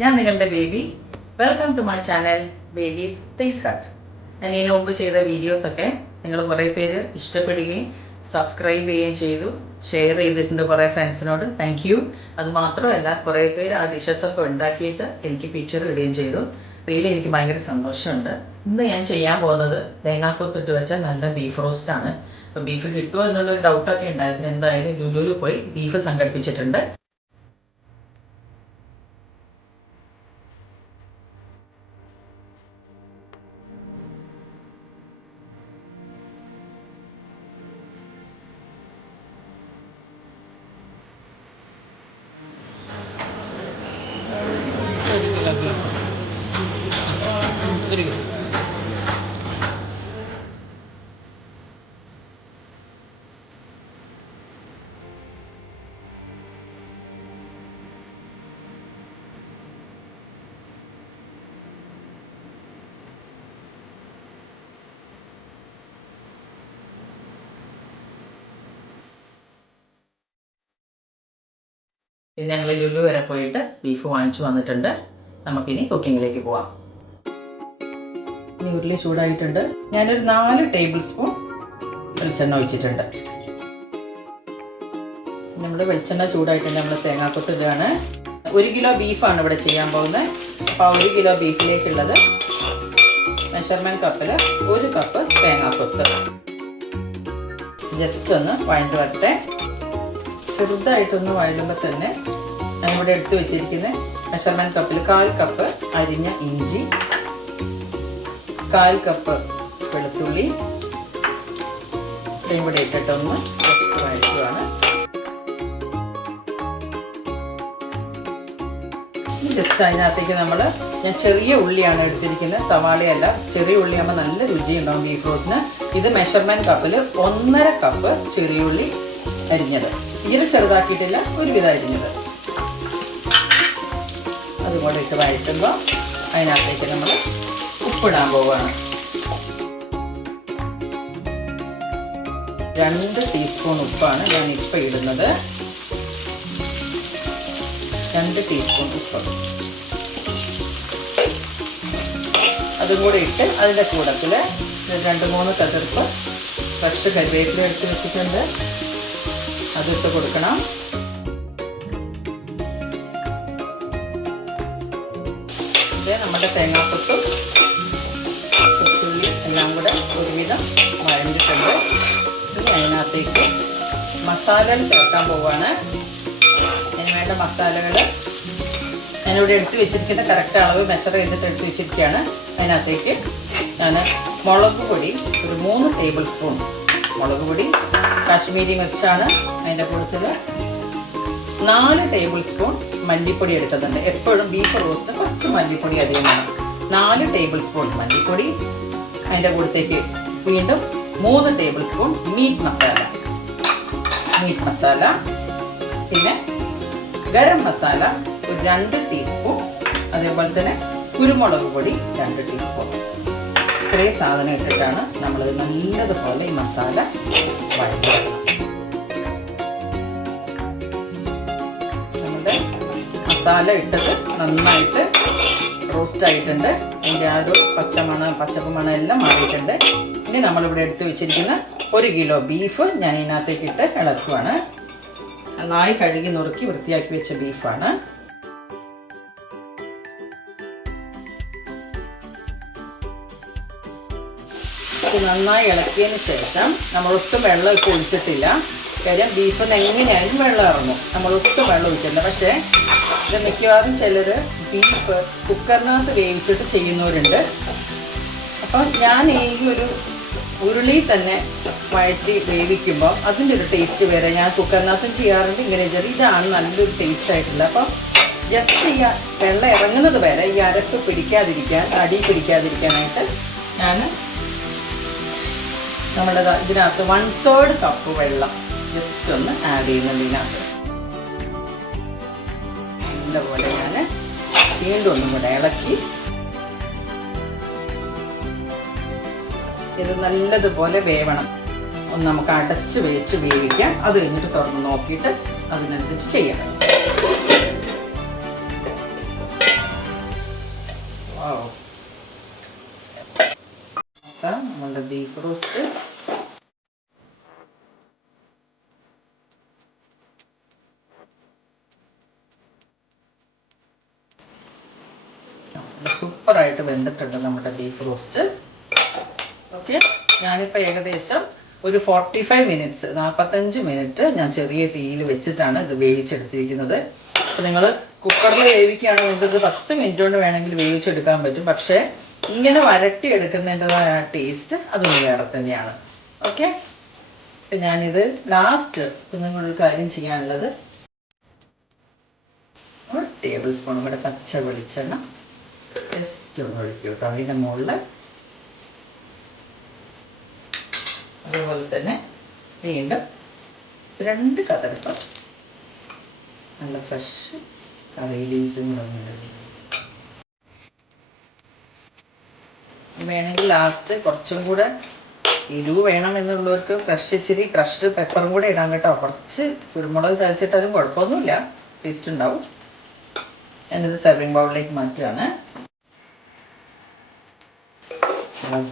ഞാൻ നിങ്ങളുടെ baby. Welcome to my channel babies taste hut. ഞാൻ ഇതിനു മുമ്പ് ചെയ്ത വീഡിയോസൊക്കെ നിങ്ങൾ കുറേ പേര് ഇഷ്ടപ്പെടുകയും സബ്സ്ക്രൈബ് ചെയ്യുകയും ചെയ്തു, ഷെയർ ചെയ്തിട്ടുണ്ട് കുറേ ഫ്രണ്ട്സിനോട്. Thank you. അതുമാത്രമല്ല കുറേ പേര് ആ ഡിഷസൊക്കെ ഉണ്ടാക്കിയിട്ട് എനിക്ക് പിക്ചർ ഇടുകയും ചെയ്തു. റിയലി എനിക്ക് ഭയങ്കര സന്തോഷമുണ്ട്. ഇന്ന് ഞാൻ ചെയ്യാൻ പോകുന്നത് തേങ്ങാക്കൊത്തിട്ട് വെച്ച നല്ല ബീഫ് റോസ്റ്റാണ്. അപ്പോൾ ബീഫ് കിട്ടുമോ എന്നുള്ളൊരു ഡൗട്ടൊക്കെ ഉണ്ടായിരുന്നു. എന്തായാലും ലുലുവിൽ പോയി ബീഫ് സംഘടിപ്പിച്ചിട്ടുണ്ട്. ഞങ്ങൾ ലുലു വരെ പോയിട്ട് ബീഫ് വാങ്ങിച്ചു വന്നിട്ടുണ്ട്. നമുക്കിനി കുക്കിങ്ങിലേക്ക് പോവാം. ഇനി ഉരുളി ചൂടായിട്ടുണ്ട്. ഞാനൊരു 4 ടേബിൾ സ്പൂൺ വെളിച്ചെണ്ണ ഒഴിച്ചിട്ടുണ്ട്. നമ്മൾ വെളിച്ചെണ്ണ ചൂടായിട്ടുണ്ട്. നമ്മൾ തേങ്ങാക്കൊത്ത് ഇടുകയാണ്. 1 കിലോ ബീഫാണ് ഇവിടെ ചെയ്യാൻ പോകുന്നത്. അപ്പോൾ 1 കിലോ ബീഫിലേക്കുള്ളത് മെഷർമെൻറ്റ് കപ്പിൽ 1 കപ്പ് തേങ്ങാക്കൊത്ത്. ജസ്റ്റ് ഒന്ന് വഴണ്ട് വരട്ടെ. ചെറുതായിട്ടൊന്ന് വഴലുമ്പോൾ തന്നെ ഞാനിവിടെ എടുത്ത് വെച്ചിരിക്കുന്ന മെഷർമെൻറ്റ് കപ്പിൽ 1/4 കപ്പ് അരിഞ്ഞ ഇഞ്ചി, 1/4 കപ്പ് വെളുത്തുള്ളി ഇവിടെ ഇട്ടിട്ടൊന്ന് ജസ്റ്റ് വഴറ്റുകയാണ്. ജസ്റ്റ് അതിനകത്തേക്ക് ഞാൻ ചെറിയ ഉള്ളിയാണ് എടുത്തിരിക്കുന്നത്, സവാളയല്ല. ചെറിയ ഉള്ളിയാകുമ്പോൾ നല്ല രുചിയുണ്ടാവും ബീഫ് റോസ്റ്റിന്. ഇത് മെഷർമെൻറ്റ് കപ്പിൽ 1.5 കപ്പ് ചെറിയ ഉള്ളി അരിഞ്ഞത്, തീരെ ചെറുതാക്കിയിട്ടില്ല, ഒരുവിധം അരിഞ്ഞത്. അതുപോലെ ഇട്ട് വഴറ്റുമ്പോൾ അതിനകത്തേക്ക് നമ്മൾ ഉപ്പിടാൻ പോവുകയാണ്. 2 ടീസ്പൂൺ ഉപ്പാണ് ഞാൻ ഇപ്പോൾ ഇടുന്നത്. 2 ടീസ്പൂൺ ഉപ്പ് അതും കൂടെ ഇട്ട് അതിൻ്റെ കൂടത്തിൽ 2-3 കതിർപ്പ് ഫ്രഷ് കരിവേപ്പില എടുത്ത് വെച്ചിട്ടുണ്ട്, അതിട്ട് കൊടുക്കണം. ഇത് നമ്മുടെ തേങ്ങാക്കൊത്തും കൊച്ചുള്ളി എല്ലാം കൂടെ ഒരുവിധം വഴഞ്ഞിട്ടുണ്ട്. ഇനി അതിനകത്തേക്ക് മസാലകൾ ചേർക്കാൻ പോവുകയാണ്. അതിന് വേണ്ട മസാലകൾ ഞാനിവിടെ എടുത്ത് വെച്ചിരിക്കുന്ന കറക്റ്റ് അളവ് മെഷർ ചെയ്തിട്ട് എടുത്ത് വെച്ചിരിക്കുകയാണ്. അതിനകത്തേക്ക് ഞാൻ മുളക് പൊടി ഒരു 3 ടേബിൾ സ്പൂൺ മുളക് പൊടി, കാശ്മീരി മിർച്ചാണ്. അതിൻ്റെ കൂട്ടത്തിൽ 4 ടേബിൾ സ്പൂൺ മല്ലിപ്പൊടി എടുക്കുന്നുണ്ട്. എപ്പോഴും ബീഫ് റോസ്റ്റിന് കുറച്ച് മല്ലിപ്പൊടി അധികം വേണം. 4 ടേബിൾ സ്പൂൺ മല്ലിപ്പൊടി. അതിൻ്റെ കൂട്ടത്തേക്ക് വീണ്ടും 3 ടേബിൾ സ്പൂൺ മീറ്റ് മസാല, പിന്നെ ഗരം മസാല ഒരു 2 ടീസ്പൂൺ, അതേപോലെ തന്നെ കുരുമുളക് പൊടി 2 ടീസ്പൂൺ. ഇത്രയും സാധനം ഇട്ടിട്ടാണ് നമ്മളിത് നല്ലതുപോലെ ഈ മസാല വഴറ്റുന്നത്. നമ്മുടെ മസാല ഇട്ടത് നന്നായിട്ട് റോസ്റ്റ് ആയിട്ടുണ്ട്. അതിൻ്റെ ആ ഒരു പച്ചപ്പ് മണം എല്ലാം മാറിയിട്ടുണ്ട്. ഇനി നമ്മളിവിടെ എടുത്ത് വെച്ചിരിക്കുന്ന 1 കിലോ ബീഫ് ഞാൻ ഇതിനകത്തേക്ക് ഇട്ട് ഇളക്കുവാണ്. നന്നായി കഴുകി നുറുക്കി വൃത്തിയാക്കി വെച്ച ബീഫാണ്. നന്നായി ഇളക്കിയതിന് ശേഷം നമ്മൾ ഒട്ടും വെള്ളം ഇപ്പോൾ ഒഴിച്ചിട്ടില്ല. കാര്യം ബീഫിൽ നിന്ന് എങ്ങനെയായാലും വെള്ളം ഇറങ്ങും. നമ്മൾ ഒട്ടും വെള്ളം ഒഴിച്ചില്ല. പക്ഷേ ഇത് മിക്കവാറും ചിലർ ബീഫ് കുക്കറിനകത്ത് വേവിച്ചിട്ട് ചെയ്യുന്നവരുണ്ട്. അപ്പം ഞാൻ ഈ ഒരു ഉരുളി തന്നെ വഴറ്റി വേവിക്കുമ്പോൾ അതിൻ്റെ ഒരു ടേസ്റ്റ് വേറെ. ഞാൻ കുക്കറിനകത്തും ചെയ്യാറുണ്ട്, ഇങ്ങനെ ഇതാണ് നല്ലൊരു ടേസ്റ്റ് ആയിട്ടുള്ളത്. അപ്പം ജസ്റ്റ് ഈ വെള്ളം ഇറങ്ങുന്നത് വരെ ഈ അരപ്പ് അടി പിടിക്കാതിരിക്കാനായിട്ട് ഞാൻ ഇതിനകത്ത് 1/3 കപ്പ് വെള്ളം ജസ്റ്റ് ഒന്ന് ആഡ് ചെയ്യുന്നുണ്ട്. ഇതിനകത്ത് നല്ലപോലെ ഞാൻ വീണ്ടും ഒന്നും കൂടെ ഇളക്കി ഇത് നല്ലതുപോലെ വേവണം. ഒന്ന് നമുക്ക് അടച്ച് വെച്ച് വേവിക്കാം. അത് കഴിഞ്ഞിട്ട് തുറന്ന് നോക്കിയിട്ട് അതിനനുസരിച്ച് ചെയ്യാം. നമ്മളുടെ ബീഫ് റോസ്റ്റ് സൂപ്പറായിട്ട് വെന്തിട്ടുണ്ട് നമ്മുടെ ബീഫ് റോസ്റ്റ്. ഓക്കെ, ഞാനിപ്പോൾ ഏകദേശം ഒരു 45 മിനിറ്റ്സ് 45 മിനിറ്റ് ഞാൻ ചെറിയ തീയിൽ വെച്ചിട്ടാണ് ഇത് വേവിച്ചെടുത്തിരിക്കുന്നത്. അപ്പോൾ നിങ്ങൾ കുക്കറിൽ വേവിക്കുകയാണെങ്കിൽ നിങ്ങൾക്ക് 10 മിനിറ്റ് കൊണ്ട് വേണമെങ്കിൽ വേവിച്ചെടുക്കാൻ പറ്റും. പക്ഷേ ഇങ്ങനെ വരട്ടി എടുക്കുന്നതിൻ്റെതായ ടേസ്റ്റ് അതൊന്ന് വേറെ തന്നെയാണ്. ഓക്കെ, അപ്പം ഞാനിത് ലാസ്റ്റ് നിങ്ങളൊരു കാര്യം ചെയ്യാനുള്ളത്, 1 ടേബിൾ സ്പൂൺ കൂടെ പച്ച വെളിച്ചെണ്ണ ജസ്റ്റ് ഒന്ന് ഒഴിക്കും കേട്ടോ അതിൻ്റെ മുകളിൽ. അതുപോലെ തന്നെ വീണ്ടും 2 കദളിപ്പ നല്ല ഫ്രഷ് കറി ലീവ്സും കൂടെ വേണമെങ്കിൽ ലാസ്റ്റ് കുറച്ചും കൂടെ എരിവ് വേണം എന്നുള്ളവർക്ക് ഇച്ചിരി ക്രഷ്ഡ് പെപ്പറും കൂടെ ഇടാൻ കേട്ടോ. കുറച്ച് കുരുമുളക് ചതച്ചിട്ടാലും കുഴപ്പമൊന്നുമില്ല, ടേസ്റ്റ് ഉണ്ടാവും. ഞാനിത് സെർവിങ് ബൗളിലേക്ക് മാറ്റുകയാണ്.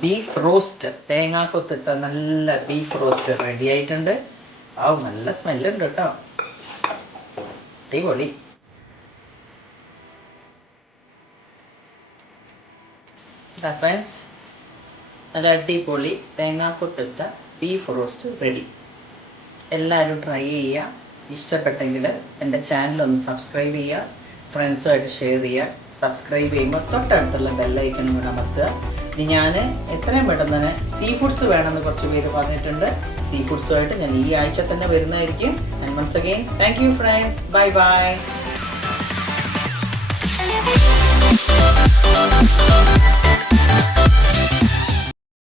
ബീഫ് റോസ്റ്റ്, തേങ്ങാക്കൊത്തിട്ട നല്ല ബീഫ് റോസ്റ്റ് റെഡി ആയിട്ടുണ്ട്. നല്ല സ്മെല്ലുണ്ട് കേട്ടോ, അടിപൊളി. ഫ്രണ്ട്സ്, നല്ല അടിപൊളി തേങ്ങാക്കൊത്തിട്ട ബീഫ് റോസ്റ്റ് റെഡി. എല്ലാവരും ട്രൈ ചെയ്യുക. ഇഷ്ടപ്പെട്ടെങ്കിൽ എൻ്റെ ചാനലൊന്ന് സബ്സ്ക്രൈബ് ചെയ്യുക, ഫ്രണ്ട്സുമായിട്ട് ഷെയർ ചെയ്യുക. സബ്സ്ക്രൈബ് ചെയ്യുമ്പോൾ തൊട്ടടുത്തുള്ള ബെല്ലൈക്കനും കൂടെ അമർത്തുക. ഇനി ഞാൻ എത്രയും പെട്ടെന്ന് തന്നെ സീ ഫുഡ്സ് വേണമെന്ന് കുറച്ച് പേര് പറഞ്ഞിട്ടുണ്ട്. സീ ഫുഡ്സുമായിട്ട് ഞാൻ ഈ ആഴ്ച തന്നെ വരുന്നതായിരിക്കും. And once again thank you friends, bye by.